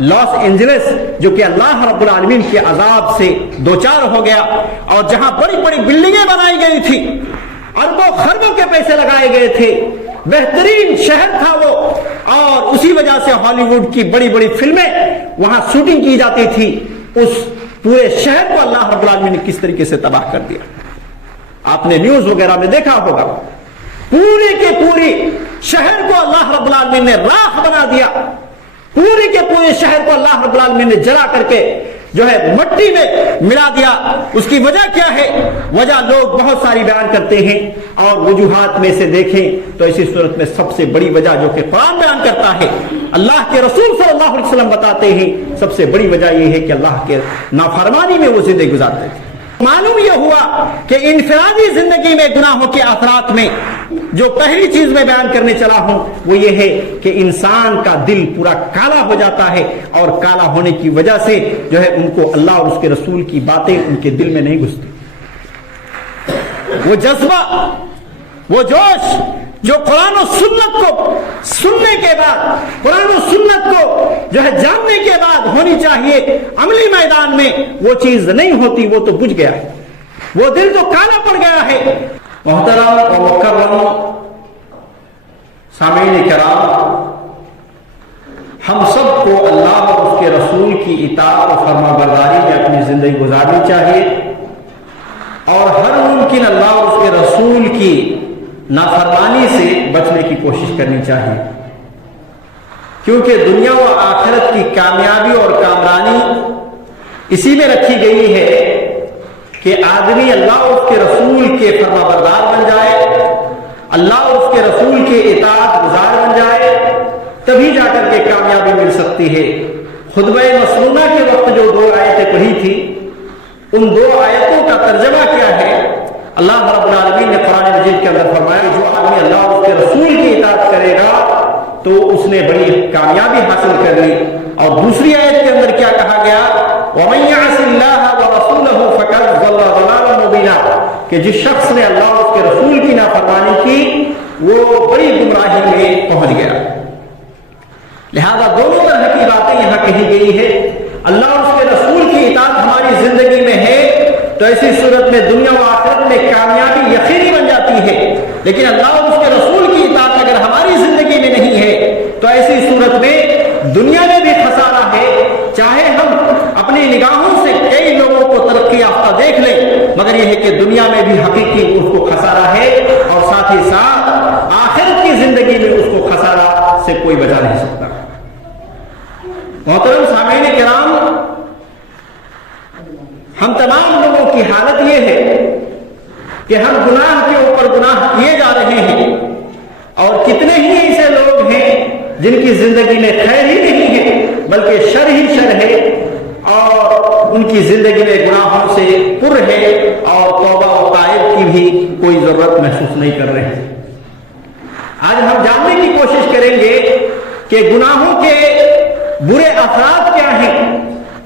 Los Angeles جو کہ اللہ رب العالمین کے عذاب سے دوچار ہو گیا، اور جہاں بڑی بڑی بلڈنگیں بنائی گئی تھی، اربوں خربوں کے پیسے لگائے گئے تھے، بہترین شہر تھا وہ، اور اسی وجہ سے ہالی ووڈ کی بڑی بڑی فلمیں وہاں شوٹنگ کی جاتی تھی، اس پورے شہر کو اللہ رب العالمین نے کس طریقے سے تباہ کر دیا۔ آپ نے نیوز وغیرہ میں دیکھا ہوگا، پوری کے پوری شہر کو اللہ رب العالمین نے راکھ بنا دیا، پوری کے پورے شہر کو اللہ رب العالمین نے جلا کر کے جو ہے مٹی میں ملا دیا۔ اس کی وجہ کیا ہے؟ وجہ لوگ بہت ساری بیان کرتے ہیں، اور وجوہات میں سے دیکھیں تو اسی صورت میں سب سے بڑی وجہ جو کہ قرآن بیان کرتا ہے، اللہ کے رسول صلی اللہ علیہ وسلم بتاتے ہیں، سب سے بڑی وجہ یہ ہے کہ اللہ کے نافرمانی میں وہ زندگی گزارتے تھے۔ معلوم یہ ہوا کہ انفرادی زندگی میں گناہوں کے اثرات میں جو پہلی چیز میں بیان کرنے چلا ہوں وہ یہ ہے کہ انسان کا دل پورا کالا ہو جاتا ہے، اور کالا ہونے کی وجہ سے جو ہے ان کو اللہ اور اس کے رسول کی باتیں ان کے دل میں نہیں گھستی۔ وہ جذبہ، وہ جوش جو قرآن و سنت کو سننے کے بعد، قرآن و سنت کو جو ہے جاننے کے بعد ہونی چاہیے عملی میدان میں، وہ چیز نہیں ہوتی، وہ تو بجھ گیا ہے، وہ دل تو کالا پڑ گیا ہے۔ محترم و مکرم سامعین کرام، ہم سب کو اللہ اور اس کے رسول کی اطاعت و فرما برداری میں اپنی زندگی گزارنی چاہیے، اور ہر ممکن اللہ اور اس کے رسول کی نافرمانی سے بچنے کی کوشش کرنی چاہیے، کیونکہ دنیا و آخرت کی کامیابی اور کامرانی اسی میں رکھی گئی ہے کہ آدمی اللہ اور اس کے رسول کے فرما بردار بن جائے، اللہ اور اس کے رسول کے اطاعت گزار بن جائے، تبھی جا کر کے کامیابی مل سکتی ہے۔ خطبہ مسنونہ کے وقت جو 2 آیتیں پڑھی تھی، ان 2 آیتوں کا ترجمہ کیا ہے؟ اللہ رب العالمین نے قرآن مجید کے اندر فرمایا جو آدمی اللہ اور اس کے رسول کی اطاعت کرے گا تو اس نے بڑی کامیابی حاصل کر لی۔ اور دوسری آیت کے اندر کیا کہا گیا؟ وَمَن يَعْصِ اللَّهَ وَرَسُولَهُ فَقَدْ ضَلَّ ضَلَالًا مُبِينًا، کہ جس شخص نے اللہ اور اس کے رسول کی نافرمانی کی وہ بڑی گمراہی میں پہنچ گیا۔ لہذا دونوں طرح کی باتیں یہاں کہی گئی ہے۔ اللہ اور اس کے رسول کی اطاعت ہماری زندگی میں ہے تو ایسی صورت میں دنیا و آخرت میں کامیابی یقینی بن جاتی ہے، لیکن اللہ اور اس کے رسول کی اطاعت اگر ہماری زندگی میں نہیں ہے تو ایسی صورت میں دنیا میں بھی خسارہ ہے، چاہے ہم اپنی نگاہوں سے کئی لوگوں کو ترقی یافتہ دیکھ لیں، مگر یہ ہے کہ دنیا میں بھی حقیقی اس کو خسارہ ہے، اور ساتھ ہی ساتھ آخرت کی زندگی میں اس کو خسارہ سے کوئی بچا نہیں سکتا۔ محترم سامعین کرام، ہم تمام لوگوں کی حالت یہ ہے کہ ہم گناہ کے اوپر گناہ کیے جا رہے ہیں، اور کتنے ہی ایسے لوگ ہیں جن کی زندگی میں خیر ہی نہیں ہے بلکہ شر ہی شر ہے، اور ان کی زندگی میں گناہوں سے پر ہے، اور توبہ و تائب کی بھی کوئی ضرورت محسوس نہیں کر رہے ہیں۔ آج ہم جاننے کی کوشش کریں گے کہ گناہوں کے برے اثرات کیا ہیں،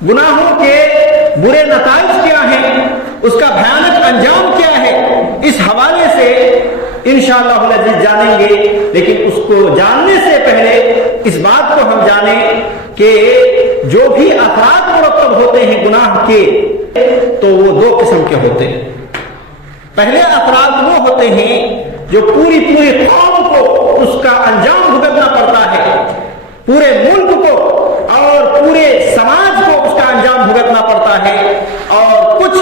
گناہوں کے برے نتائج کیا ہیں، اس کا بھیانک انجام کیا ہے۔ اس حوالے سے انشاءاللہ العزیز جانیں گے، لیکن اس کو جاننے سے پہلے اس بات کو ہم جانیں کہ جو بھی اثرات مرتب ہوتے ہیں گناہ کے تو وہ 2 قسم کے ہوتے ہیں۔ پہلے اثرات وہ ہوتے ہیں جو پوری قوم کو اس کا انجام بھگتنا پڑتا ہے، پورے ملک کو اور پورے سماج کو اس کا انجام بھگتنا پڑتا ہے، اور کچھ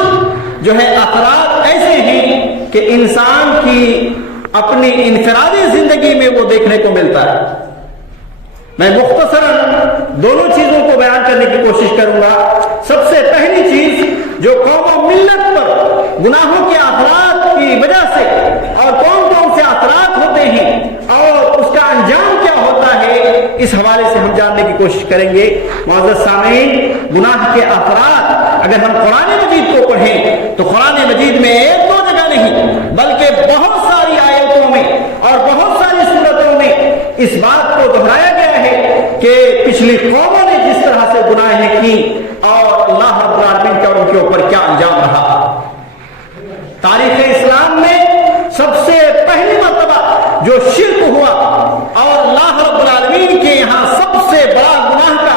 جو ہے اثرات ایسے ہیں کہ انسان کی اپنی انفرادی زندگی میں وہ دیکھنے کو ملتا ہے۔ میں مختصراً دونوں چیزوں کو بیان کرنے کی کوشش کروں گا۔ سب سے پہلی چیز جو قوم و ملت پر گناہوں کے اثرات کی وجہ سے اور کون سے اثرات ہوتے ہیں اور اس کا انجام کیا ہوتا ہے، اس حوالے سے ہم جاننے کی کوشش کریں گے۔ معزز سامعین، گناہ کے اثرات اگر ہم قرآن مجید کو پڑھیں تو قرآن مجید میں 1-2 جگہ نہیں بلکہ بہت ساری آیتوں میں اور بہت ساری سورتوں میں اس بات کو دہرایا گیا ہے کہ پچھلی قوموں نے جس طرح سے گناہیں کی اور اللہ رب العالمین کا ان کے اوپر کیا انجام رہا۔ تاریخ اسلام میں سب سے پہلی مرتبہ جو شرک ہوا اور اللہ رب العالمین کے یہاں سب سے بڑا گناہ کا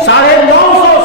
950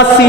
80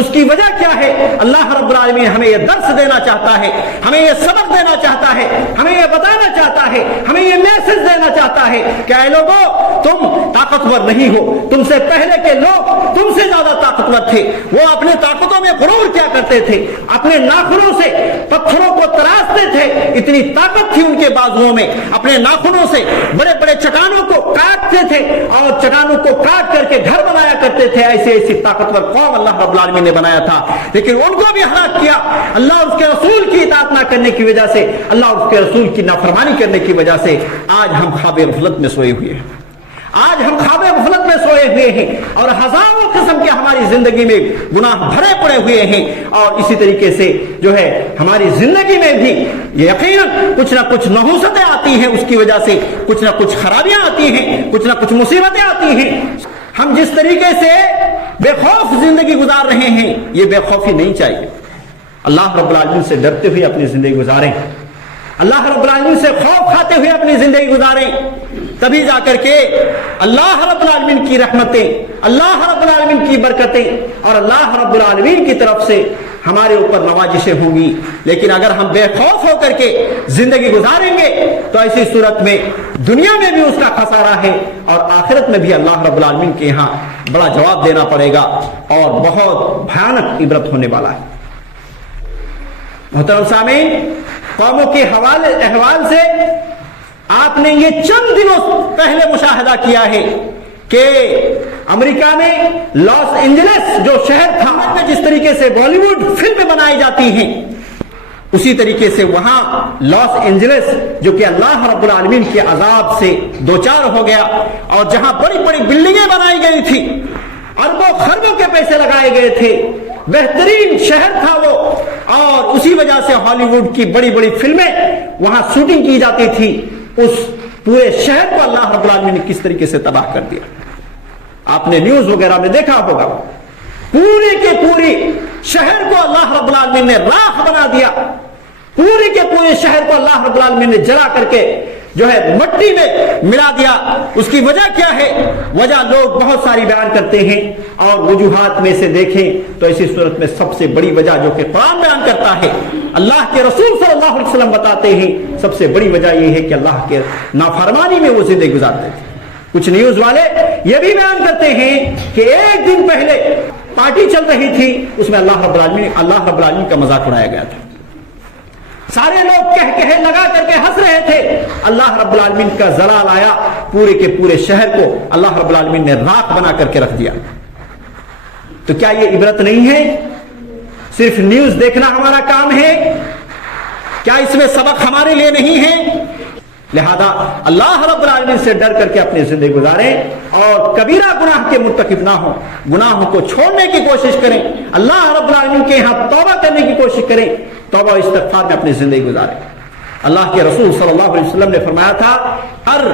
اس کی وجہ کیا ہے؟ اللہ رب العالمین ہمیں یہ درس دینا چاہتا ہے، ہمیں یہ سبق دینا چاہتا ہے، ہمیں یہ بتانا چاہتا ہے، ہمیں یہ میسج دینا چاہتا ہے کہ اے لوگوں، تم طاقتور نہیں ہو، تم سے پہلے کے لوگ تم سے زیادہ طاقتور تھے، وہ اپنے طاقتوں میں غرور کیا کرتے تھے، اپنے ناخنوں سے پتھروں کو تراشتے تھے، اتنی طاقت تھی ان کے بازوؤں میں، اپنے ناخنوں سے بڑے بڑے چٹانوں کو کاٹتے تھے اور چٹانوں کو کاٹ کر کے گھر بنایا کرتے تھے۔ ایسی ایسی طاقتور قوم اللہ رب العالمین نے بنایا تھا، لیکن ان کو بھی ہلاک کیا اللہ اور اس کے رسول کی اطاعت نہ کرنے کی وجہ سے، اللہ اور اس کے رسول کی نافرمانی کرنے کی وجہ سے آج ہم خواب غفلت میں سوئے ہوئے ہیں، آج ہم خواب غفلت میں سوئے ہوئے ہیں اور ہزاروں قسم کے ہماری زندگی میں گناہ بھرے پڑے ہوئے ہیں، اور اسی طریقے سے جو ہے ہماری زندگی میں بھی یقیناً کچھ نہ کچھ نحوستیں آتی ہیں، اس کی وجہ سے کچھ نہ کچھ خرابیاں آتی ہیں، کچھ نہ کچھ مصیبتیں آتی ہیں۔ ہم جس طریقے سے بے خوف زندگی گزار رہے ہیں، یہ بے خوفی نہیں چاہیے۔ اللہ رب العالمین سے ڈرتے ہوئے اپنی زندگی گزاریں، اللہ رب العالمین سے خوف کھاتے ہوئے اپنی زندگی گزاریں، تبھی جا کر کے اللہ رب العالمین کی رحمتیں، اللہ رب العالمین کی برکتیں اور اللہ رب العالمین کی طرف سے ہمارے اوپر نوازشیں ہوں گی۔ لیکن اگر ہم بے خوف ہو کر کے زندگی گزاریں گے تو ایسی صورت میں دنیا میں بھی اس کا خسارہ ہے اور آخرت میں بھی اللہ رب العالمین کے یہاں بڑا جواب دینا پڑے گا اور بہت بھیانک عبرت ہونے والا ہے۔ محترم سامعین، قوموں کے احوال سے آپ نے یہ چند دنوں پہلے مشاہدہ کیا ہے کہ امریکہ میں لاس اینجلس جو شہر تھا، میں جس طریقے سے بالی ووڈ فلمیں بنائی جاتی ہیں، اسی طریقے سے وہاں لاس اینجلس جو کہ اللہ رب العالمین کے عذاب سے دوچار ہو گیا، اور جہاں بڑی بڑی بلڈنگیں بنائی گئی تھی، اربوں خربوں کے پیسے لگائے گئے تھے، بہترین شہر تھا وہ، اور اسی وجہ سے ہالی ووڈ کی بڑی بڑی فلمیں وہاں شوٹنگ کی جاتی تھی، اس پورے شہر کو اللہ رب العالمین نے کس طریقے سے تباہ کر دیا۔ آپ نے نیوز وغیرہ میں دیکھا ہوگا، پوری کے پوری شہر کو اللہ رب العالمین نے راکھ بنا دیا، پوری کے پورے شہر کو اللہ رب العالمین نے جلا کر کے جو ہے مٹی میں ملا دیا۔ اس کی وجہ کیا ہے؟ وجہ لوگ بہت ساری بیان کرتے ہیں، اور وجوہات میں سے دیکھیں تو ایسی صورت میں سب سے بڑی وجہ جو کہ قرآن بیان کرتا ہے، اللہ کے رسول صلی اللہ علیہ وسلم بتاتے ہیں، سب سے بڑی وجہ یہ ہے کہ اللہ کے نافرمانی میں وہ زندگی گزارتے تھے۔ کچھ نیوز والے یہ بھی بیان کرتے ہیں کہ ایک دن پہلے پارٹی چل رہی تھی، اس میں اللہ رب العالمین کا مذاق اڑایا گیا تھا، سارے لوگ کہے لگا کر کے ہنس رہے تھے، اللہ رب العالمین کا زلال آیا، پورے کے پورے شہر کو اللہ رب العالمین نے راکھ بنا کر کے رکھ دیا۔ تو کیا یہ عبرت نہیں ہے؟ صرف نیوز دیکھنا ہمارا کام ہے؟ کیا اس میں سبق ہمارے لیے نہیں ہے؟ لہذا اللہ رب العالمین سے ڈر کر کے اپنی زندگی گزاریں اور کبیرہ گناہ کے مرتکب نہ ہوں، گناہوں کو چھوڑنے کی کوشش کریں، اللہ رب العالمین کے یہاں توبہ کرنے کی کوشش کریں، توبہ و استغفار میں اپنی زندگی گزاریں۔ اللہ کے رسول صلی اللہ علیہ وسلم نے فرمایا تھا، ہر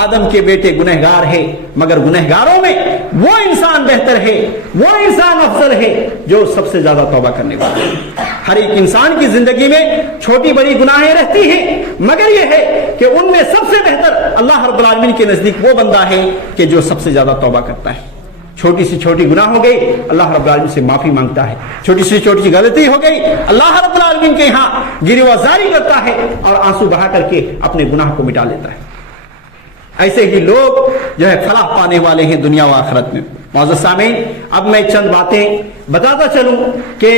آدم کے بیٹے گنہگار ہے، مگر گنہگاروں میں وہ انسان بہتر ہے، وہ انسان افضل ہے جو سب سے زیادہ توبہ کرنے والا ہے۔ ہر ایک انسان کی زندگی میں چھوٹی بڑی گناہیں رہتی ہیں، مگر یہ ہے کہ ان میں سب سے بہتر اللہ رب العالمین کے نزدیک وہ بندہ ہے کہ جو سب سے زیادہ توبہ کرتا ہے۔ چھوٹی سی چھوٹی گناہ ہو گئی، اللہ رب العالمین سے معافی مانگتا ہے، چھوٹی سی چھوٹی غلطی ہو گئی، اللہ رب العالمین کے یہاں گریبانزاری کرتا ہے اور آنسو بہا کر کے اپنے گناہ کو مٹا لیتا ہے۔ ایسے ہی لوگ جو ہے فلاح پانے والے ہیں دنیا و آخرت میں۔ معزز سامعین، اب میں چند باتیں بتاتا چلوں کہ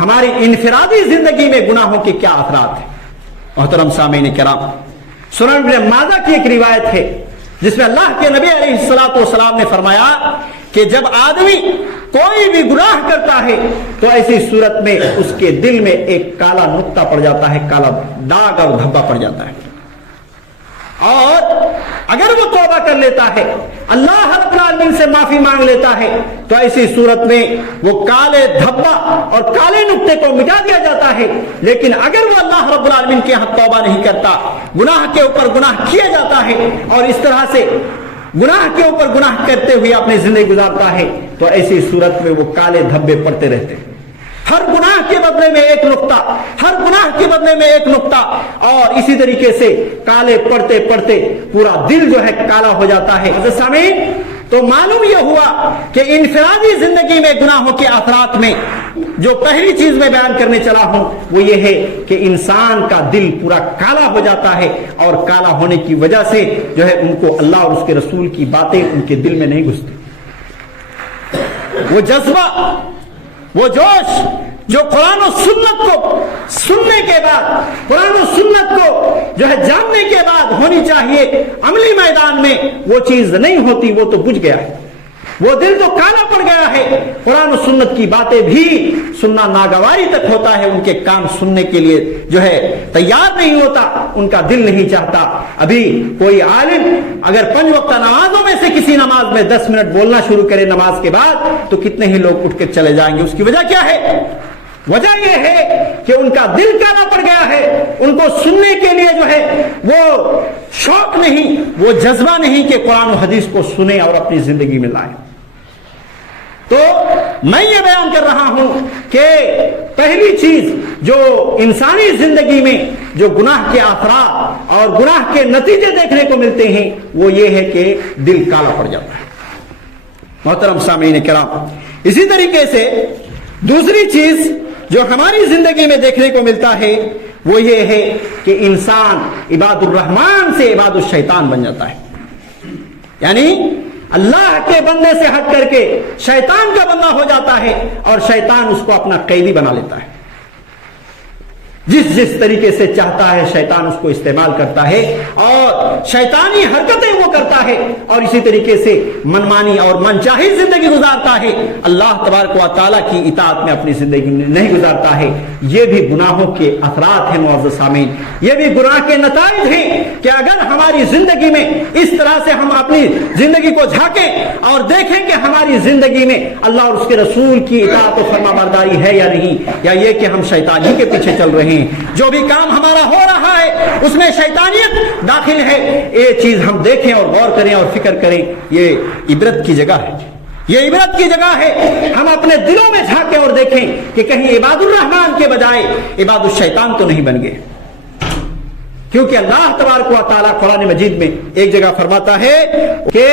ہماری انفرادی زندگی میں گناہوں کے کیا اثرات ہیں۔ محترم سامعین کرام، سنن ابن ماجہ کی ایک روایت ہے جس میں اللہ کے نبی علیہ الصلوۃ والسلام نے فرمایا کہ جب آدمی کوئی بھی گناہ کرتا ہے تو ایسی صورت میں اس کے دل میں ایک کالا نقطہ پڑ جاتا ہے، کالا داغ اور دھبا پڑ جاتا ہے، اور اگر وہ توبہ کر لیتا ہے، اللہ رب العالمین سے معافی مانگ لیتا ہے، تو ایسی صورت میں وہ کالے دھبا اور کالے نقطے کو مٹا دیا جاتا ہے۔ لیکن اگر وہ اللہ رب العالمین کے ہاں توبہ نہیں کرتا، گناہ کے اوپر گناہ کیا جاتا ہے اور اس طرح سے گناہ کے اوپر گناہ کرتے ہوئے اپنی زندگی گزارتا ہے، تو ایسی صورت میں وہ کالے دھبے پڑتے رہتے ہیں، ہر گناہ کے بدلے میں ایک نقطہ، ہر گناہ کے بدلے میں ایک نقطہ، اور اسی طریقے سے کالے پڑتے پڑتے پورا دل جو ہے کالا ہو جاتا ہے۔ سامعین، تو معلوم یہ ہوا کہ انفرادی زندگی میں گناہوں کے اثرات میں جو پہلی چیز میں بیان کرنے چلا ہوں وہ یہ ہے کہ انسان کا دل پورا کالا ہو جاتا ہے، اور کالا ہونے کی وجہ سے جو ہے ان کو اللہ اور اس کے رسول کی باتیں ان کے دل میں نہیں گھستی۔ وہ جذبہ، وہ جوش جو قرآن و سنت کو سننے کے بعد، قرآن و سنت کو جو ہے جاننے کے بعد ہونی چاہیے عملی میدان میں، وہ چیز نہیں ہوتی، وہ تو بجھ گیا ہے، وہ دل تو کالا پڑ گیا ہے۔ قرآن و سنت کی باتیں بھی سننا ناگواری تک ہوتا ہے، ان کے کان سننے کے لیے جو ہے تیار نہیں ہوتا، ان کا دل نہیں چاہتا۔ ابھی کوئی عالم اگر 5 وقت نمازوں میں سے کسی نماز میں 10 منٹ بولنا شروع کرے نماز کے بعد، تو کتنے ہی لوگ اٹھ کے چلے جائیں گے۔ اس کی وجہ کیا ہے؟ وجہ یہ ہے کہ ان کا دل کالا پڑ گیا ہے، ان کو سننے کے لیے جو ہے وہ شوق نہیں، وہ جذبہ نہیں کہ قرآن و حدیث کو سنیں اور اپنی زندگی میں لائیں۔ تو میں یہ بیان کر رہا ہوں کہ پہلی چیز جو انسانی زندگی میں جو گناہ کے اثرات اور گناہ کے نتیجے دیکھنے کو ملتے ہیں وہ یہ ہے کہ دل کالا پڑ جاتا ہے۔ محترم سامعین کرام، اسی طریقے سے دوسری چیز جو ہماری زندگی میں دیکھنے کو ملتا ہے وہ یہ ہے کہ انسان عباد الرحمن سے عباد الشیطان بن جاتا ہے، یعنی اللہ کے بندے سے ہٹ کر کے شیطان کا بندہ ہو جاتا ہے، اور شیطان اس کو اپنا قیدی بنا لیتا ہے۔ جس طریقے سے چاہتا ہے شیطان اس کو استعمال کرتا ہے اور شیطانی حرکتیں وہ کرتا ہے، اور اسی طریقے سے منمانی اور منچاہی زندگی گزارتا ہے، اللہ تبارک و تعالیٰ کی اطاعت میں اپنی زندگی نہیں گزارتا ہے۔ یہ بھی گناہوں کے اثرات ہیں معزز سامعین، یہ بھی گناہ کے نتائج ہیں کہ اگر ہماری زندگی میں اس طرح سے ہم اپنی زندگی کو جھانکیں اور دیکھیں کہ ہماری زندگی میں اللہ اور اس کے رسول کی اطاعت و فرما برداری ہے یا نہیں، یا یہ کہ ہم شیطانی کے پیچھے چل رہے ہیں، جو بھی کام ہمارا ہو رہا ہے اس میں شیطانیت داخل ہے، یہ چیز ہم دیکھیں اور غور کریں اور فکر کریں۔ یہ عبرت کی جگہ ہے، یہ عبرت کی جگہ ہے۔ ہم اپنے دلوں میں جھانکیں اور دیکھیں کہ کہیں عباد الرحمن کے بجائے عباد الشیطان تو نہیں بن گئے، کیونکہ اللہ تبارک و تعالیٰ قرآن مجید میں ایک جگہ فرماتا ہے کہ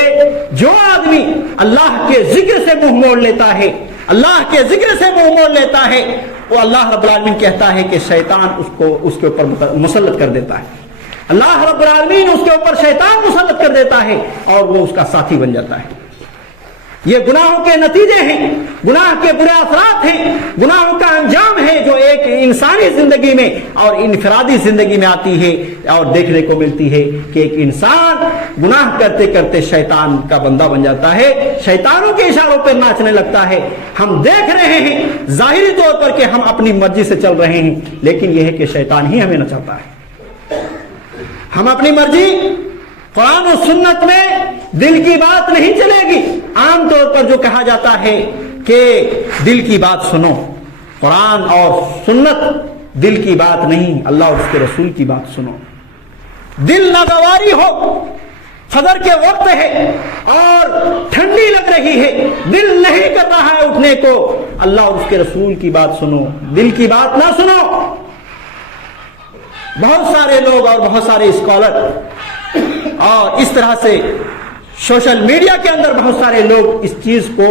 جو آدمی اللہ کے ذکر سے منہ موڑ لیتا ہے، اللہ کے ذکر سے منہ موڑ لیتا ہے، وہ اللہ رب العالمین کہتا ہے کہ شیطان اس کے اوپر مسلط کر دیتا ہے، اللہ رب العالمین اس کے اوپر شیطان مسلط کر دیتا ہے اور وہ اس کا ساتھی بن جاتا ہے۔ یہ گناہوں کے نتیجے ہیں، گناہ کے برے اثرات ہیں، گناہوں کا انجام ہے جو ایک انسانی زندگی میں اور انفرادی زندگی میں آتی ہے اور دیکھنے کو ملتی ہے کہ ایک انسان گناہ کرتے کرتے شیطان کا بندہ بن جاتا ہے، شیطانوں کے اشاروں پر ناچنے لگتا ہے۔ ہم دیکھ رہے ہیں ظاہری طور پر کہ ہم اپنی مرضی سے چل رہے ہیں، لیکن یہ ہے کہ شیطان ہی ہمیں نچاتا ہے۔ ہم اپنی مرضی، قرآن و سنت میں دل کی بات نہیں چلے گی۔ عام طور پر جو کہا جاتا ہے کہ دل کی بات سنو، قرآن اور سنت دل کی بات نہیں، اللہ اور اس کے رسول کی بات سنو۔ دل ناگواری ہو، فجر کے وقت ہے اور ٹھنڈی لگ رہی ہے، دل نہیں کر رہا ہے اٹھنے کو، اللہ اور اس کے رسول کی بات سنو، دل کی بات نہ سنو۔ بہت سارے لوگ اور بہت سارے اسکالر اور اس طرح سے سوشل میڈیا کے اندر بہت سارے لوگ اس چیز کو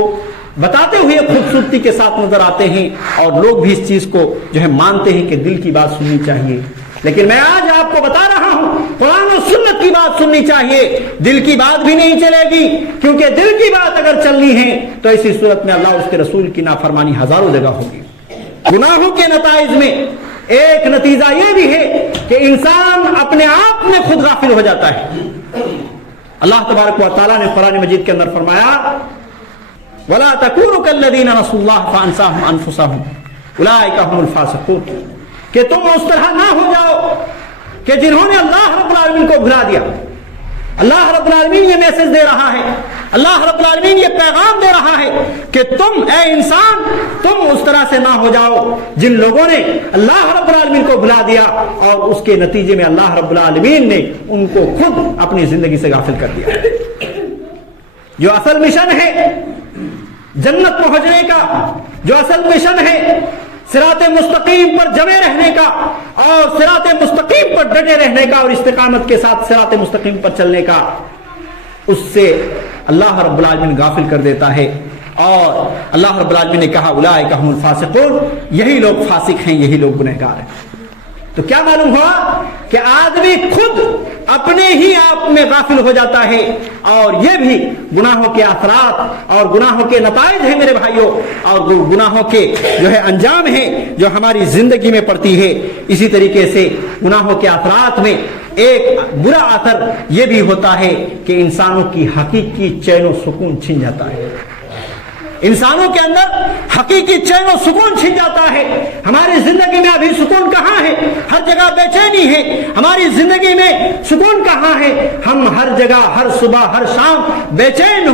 بتاتے ہوئے خوبصورتی کے ساتھ نظر آتے ہیں، اور لوگ بھی اس چیز کو جو ہے مانتے ہیں کہ دل کی بات سننی چاہیے۔ لیکن میں آج آپ کو بتا رہا ہوں قرآن و سنت کی بات سننی چاہیے، دل کی بات بھی نہیں چلے گی، کیونکہ دل کی بات اگر چلنی ہے تو اسی صورت میں اللہ اور اس کے رسول کی نافرمانی ہزاروں جگہ ہوگی۔ گناہوں کے نتائج میں ایک نتیجہ یہ بھی ہے کہ انسان اپنے آپ میں خود غافل ہو جاتا ہے۔ اللہ تبارک و تعالیٰ نے قرآن مجید کے اندر فرمایا وَلَا تَكُونُوا كَالَّذِينَ نَسُوا اللَّهَ فَأَنسَاهُمْ أَنفُسَهُمْ أُولَٰئِكَ هُمُ الْفَاسِقُونَ، کہ تم اس طرح نہ ہو جاؤ کہ جنہوں نے اللہ رب العالمین کو بھلا دیا۔ اللہ رب العالمین یہ میسج دے رہا ہے، اللہ رب العالمین یہ پیغام دے رہا ہے کہ تم اے انسان، تم اس طرح سے نہ ہو جاؤ جن لوگوں نے اللہ رب العالمین کو بھلا دیا اور اس کے نتیجے میں اللہ رب العالمین نے ان کو خود اپنی زندگی سے غافل کر دیا۔ جو اصل مشن ہے جنت پہنچنے کا، جو اصل مشن ہے صراط مستقیم پر جمے رہنے کا اور صراط مستقیم پر ڈٹے رہنے کا اور استقامت کے ساتھ صراط مستقیم پر چلنے کا، اس سے اللہ رب العالمین غافل کر دیتا ہے. اور اللہ رب العالمین نے کہا اولئک هم الفاسقون، یہی لوگ فاسق ہیں، یہی لوگ گنہگار ہیں. تو کیا معلوم ہوا کہ آدمی خود اپنے ہی آپ میں غافل ہو جاتا ہے، اور یہ بھی گناہوں کے اثرات اور گناہوں کے نتائج ہیں میرے بھائیوں، اور گناہوں کے جو ہے انجام ہیں جو ہماری زندگی میں پڑتی ہے. اسی طریقے سے گناہوں کے اثرات میں ایک برا اثر یہ بھی ہوتا ہے کہ انسانوں کی حقیقی چین و سکون چھن جاتا ہے. انسانوں کے اندر حقیقی چین و سکون چھن جاتا ہے. ہماری زندگی میں ابھی سکون کہاں ہے؟ ہر جگہ بے چینی ہے. ہماری زندگی میں سکون کہاں ہے؟ ہم ہر جگہ ہر صبح ہر شام بے چین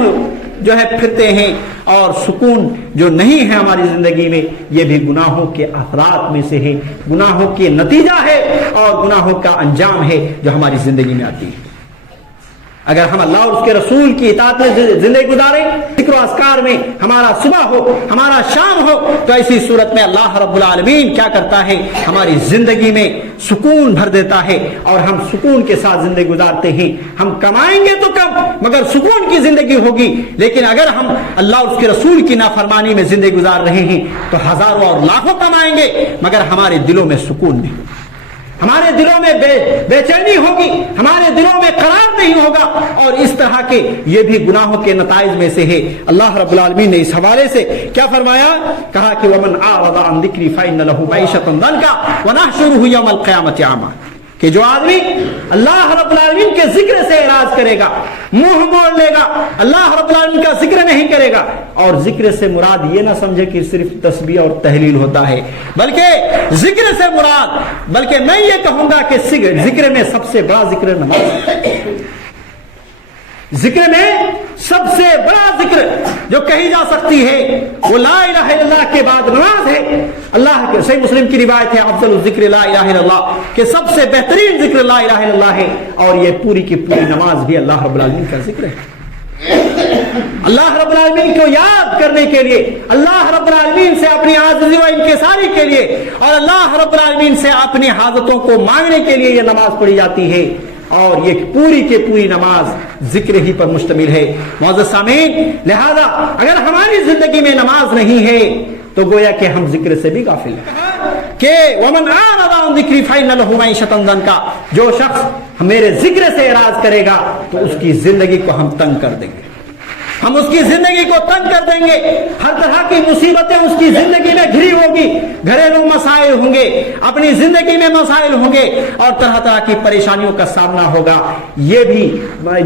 جو ہے پھرتے ہیں، اور سکون جو نہیں ہے ہماری زندگی میں، یہ بھی گناہوں کے اثرات میں سے ہے، گناہوں کے نتیجہ ہے اور گناہوں کا انجام ہے جو ہماری زندگی میں آتی ہے. اگر ہم اللہ اور اس کے رسول کی اطاعت میں زندگی گزاریں، ذکر و اذکار میں ہمارا صبح ہو ہمارا شام ہو، تو ایسی صورت میں اللہ رب العالمین کیا کرتا ہے؟ ہماری زندگی میں سکون بھر دیتا ہے اور ہم سکون کے ساتھ زندگی گزارتے ہیں. ہم کمائیں گے تو کم مگر سکون کی زندگی ہوگی، لیکن اگر ہم اللہ اور اس کے رسول کی نافرمانی میں زندگی گزار رہے ہیں تو ہزاروں اور لاکھوں کمائیں گے مگر ہمارے دلوں میں سکون نہیں، ہمارے دلوں میں بے چینی ہوگی، ہمارے دلوں میں قرار نہیں ہوگا. اور اس طرح کے یہ بھی گناہوں کے نتائج میں سے ہے. اللہ رب العالمین نے اس حوالے سے کیا فرمایا؟ کہا کہ وَمَنْ أَعْرَضَ عَنْ ذِكْرِي فَإِنَّ لَهُ مَعِيشَةً ضَنْكًا وَنَحْشُرُهُ يَوْمَ الْقِيَامَةِ أَعْمَى. کہ جو آدمی اللہ رب العالمین کے ذکر سے اعراض کرے گا، منہ موڑ لے گا، اللہ رب العالمین کا ذکر نہیں کرے گا، اور ذکر سے مراد یہ نہ سمجھے کہ صرف تسبیح اور تحلیل ہوتا ہے، بلکہ ذکر سے مراد، بلکہ میں یہ کہوں گا کہ ذکر میں سب سے بڑا ذکر نماز ہے. ذکر میں سب سے بڑا ذکر جو کہی جا سکتی ہے وہ لا الہ الا اللہ کے بعد نماز ہے. اللہ کے صحیح مسلم کی روایت ہے افضل الذکر لا الہ الا اللہ، کہ سب سے بہترین ذکر لا الہ الا اللہ ہے، اور یہ پوری کی پوری نماز بھی اللہ رب العالمین کا ذکر ہے. اللہ رب العالمین کو یاد کرنے کے لیے، اللہ رب العالمین سے اپنی عاجزی و انکساری کے لیے، اور اللہ رب العالمین سے اپنی حاجتوں کو مانگنے کے لیے یہ نماز پڑھی جاتی ہے. اور یہ پوری کے پوری نماز ذکر ہی پر مشتمل ہے. معزز سامعین، لہذا اگر ہماری زندگی میں نماز نہیں ہے تو گویا کہ ہم ذکر سے بھی غافل ہیں. کہ وَمَنْ أَعْرَضَ عَنْ ذِكْرِي فَإِنَّ لَهُ مَعِيشَةً ضَنْكًا، جو شخص میرے ذکر سے اعراض کرے گا تو اس کی زندگی کو ہم تنگ کر دیں گے، ہم اس کی زندگی کو تنگ کر دیں گے. ہر طرح کی مصیبتیں اس کی زندگی میں گھری ہوگی، گھریلو مسائل ہوں گے، اپنی زندگی میں مسائل ہوں گے، اور طرح طرح کی پریشانیوں کا سامنا ہوگا. یہ بھی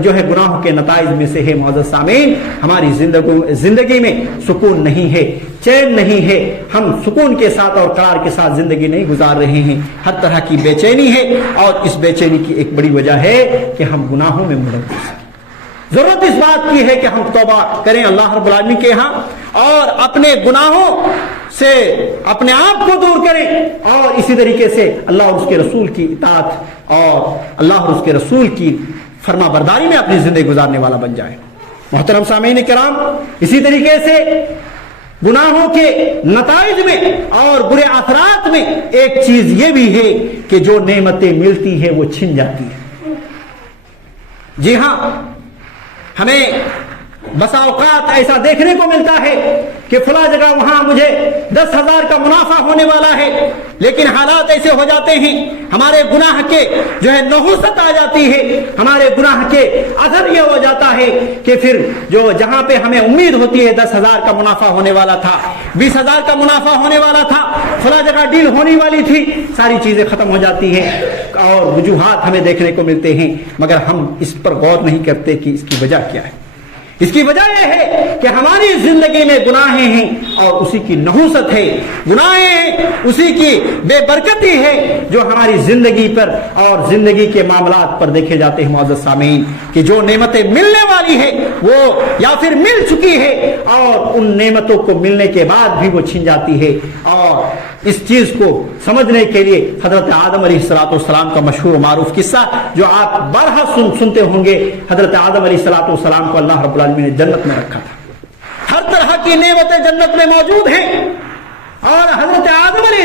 جو ہے گناہوں کے نتائج میں سے ہے. معزز سامعین، ہماری زندگی میں سکون نہیں ہے، چین نہیں ہے، ہم سکون کے ساتھ اور قرار کے ساتھ زندگی نہیں گزار رہے ہیں. ہر طرح کی بے چینی ہے، اور اس بے چینی کی ایک بڑی وجہ ہے کہ ہم گناہوں میں ملوث ہیں. ضرورت اس بات کی ہے کہ ہم توبہ کریں اللہ رب العالمین کے ہاں، اور اپنے گناہوں سے اپنے آپ کو دور کریں، اور اسی طریقے سے اللہ اور اس کے رسول کی اطاعت اور اللہ اور اس کے رسول کی فرما برداری میں اپنی زندگی گزارنے والا بن جائیں. محترم سامعین کرام، اسی طریقے سے گناہوں کے نتائج میں اور برے اثرات میں ایک چیز یہ بھی ہے کہ جو نعمتیں ملتی ہیں وہ چھن جاتی ہیں. جی ہاں، ہمیں بسا اوقات ایسا دیکھنے کو ملتا ہے کہ فلاں جگہ وہاں مجھے 10,000 کا منافع ہونے والا ہے، لیکن حالات ایسے ہو جاتے ہیں، ہمارے گناہ کے جو ہے نحوست آ جاتی ہے، ہمارے گناہ کے اثر یہ ہو جاتا ہے کہ پھر جو جہاں پہ ہمیں امید ہوتی ہے 10,000 کا منافع ہونے والا تھا، 20,000 کا منافع ہونے والا تھا، فلاں جگہ ڈیل ہونے والی تھی، ساری چیزیں ختم ہو جاتی ہیں اور وجوہات ہمیں دیکھنے کو ملتے ہیں، مگر ہم اس پر غور نہیں کرتے کہ اس کی وجہ کیا ہے. اس کی وجہ یہ ہے کہ ہماری زندگی میں گناہیں ہیں اور اسی کی نحوست ہے، گناہیں ہیں اسی کی بے برکتی ہے جو ہماری زندگی پر اور زندگی کے معاملات پر دیکھے جاتے ہیں. معزز سامعین، کہ جو نعمتیں ملنے والی ہے وہ یا پھر مل چکی ہے اور ان نعمتوں کو ملنے کے بعد بھی وہ چھن جاتی ہے. اور اس چیز کو سمجھنے کے لیے حضرت آدم علیہ السلام کا مشہور و معروف قصہ جو آپ بارہا سنتے ہوں گے. حضرت آدم علیہ السلام کو اللہ رب العالمین نے جنت میں رکھا تھا، ہر طرح کی نعمتیں جنت میں موجود ہیں، اور حضرت آدم علیہ